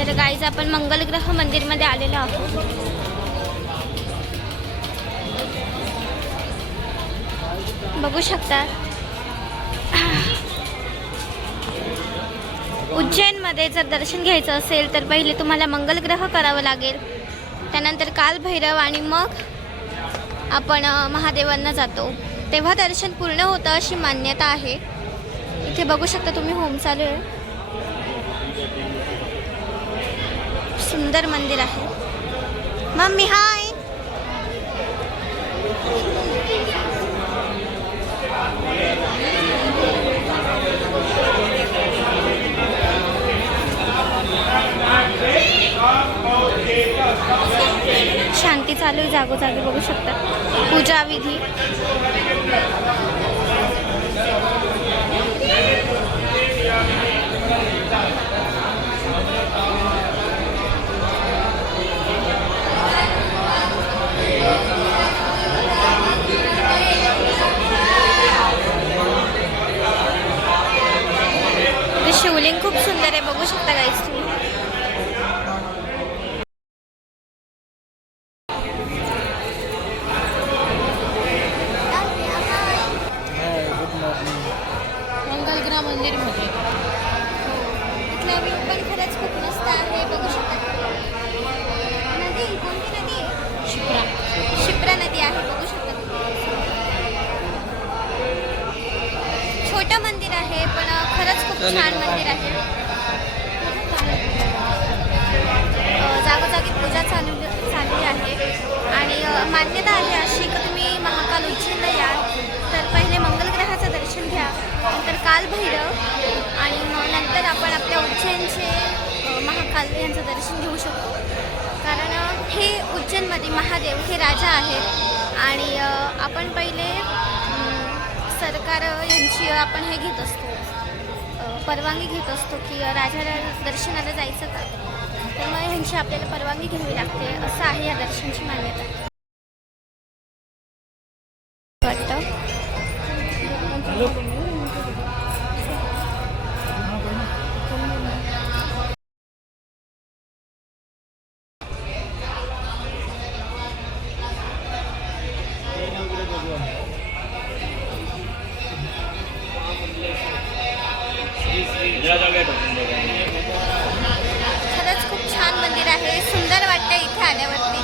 तर गाईज आपण मंगलग्रह मंदिरमध्ये आलेलो आहोत. बघू शकता उज्जैनमध्ये जर दर्शन घ्यायचं असेल तर पहिले तुम्हाला मंगलग्रह करावं लागेल, त्यानंतर कालभैरव आणि मग आपण महादेवांना जातो, तेव्हा दर्शन पूर्ण होतं अशी मान्यता आहे. इथे बघू शकता तुम्ही होम चालू आहे. सुंदर मंदिर आहे. मम्मी हाय. शांती चालू आहे जागोजागी, बघू शकता पूजा विधी. शिवलिंग खूप सुंदर आहे, बघू शकता गाईस तुम्ही. मंगलग्रह मंदिरमध्ये इथला व्ह्यू पण खरंच खूप मस्त आहे, बघू शकता. नदी कोणती नदी आहे? शिप्रा नदी आहे, बघू शकता. छोटं मंदिर आहे पण खरंच खूप छान मंदिर आहे. जागोजागी पूजा चालली आहे आणि मान्यता आहे अशी की तुम्ही महाकाल उज्जैनला याल तर पहिले मंगलग्रहाचं दर्शन घ्या, नंतर कालभैरव आणि मग नंतर आपण आपल्या उज्जैनचे महाकाल यांचं दर्शन घेऊ शकतो. कारण हे उज्जैनमध्ये महादेव हे राजा आहेत आणि आपण पहिले सरकार यांची आपण हे घेत असतो, परवानगी घेत असतो की राजाला दर्शनाला जायचं का, तर मग ह्यांची आपल्याला परवानगी घ्यावी लागते, असं आहे या दर्शनाची मान्यता वाटतं. खरंच खूप छान मंदिर आहे, सुंदर वाटतं इथे आल्यावरती.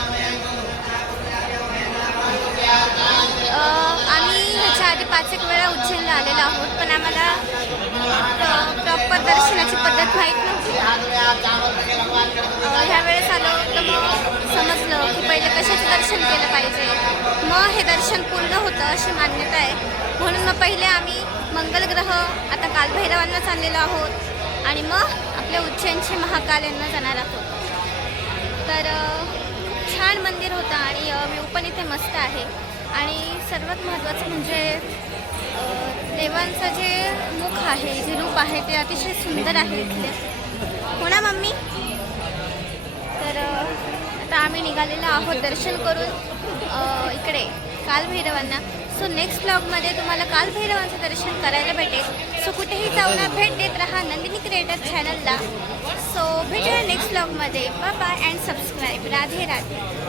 आम्ही ह्याच्या आधी 5 एक वेळा उज्जैनला आलेलो आहोत, पण आम्हाला प्रॉपर दर्शनाची पद्धत माहीत नव्हती. ह्या वेळेस आलो तर मग समजलं की पहिले कशाचं दर्शन केलं पाहिजे, मग हे दर्शन पूर्ण होतं अशी मान्यता आहे. म्हणून मग पहिले आम्ही मंगलग्रह, आता कालभैरवांना चाललेलो आहोत आणि मग आपल्या उज्जैनचे महाकाल यांना जाणार आहोत. तर छान मंदिर होतं आणि व्ह्यू पण इथे मस्त आहे. आणि सर्वात महत्त्वाचं म्हणजे देवांचं जे मुख आहे, जे रूप आहे ते अतिशय सुंदर आहे इथले. हो ना मम्मी? तर आता आम्ही निघालेलो आहोत दर्शन करून इकडे कालभैरवांना. सो नेक्स्ट ब्लॉगमध्ये तुम्हाला कालभैरवांचं दर्शन करायला भेटेल. सो कुठेही जाऊ ना, भेट देत राहा नंदिनी क्रिएटर चॅनलला. सो भेटूया नेक्स्ट ब्लॉगमध्ये. Bye bye and subscribe. Radhe Radhe.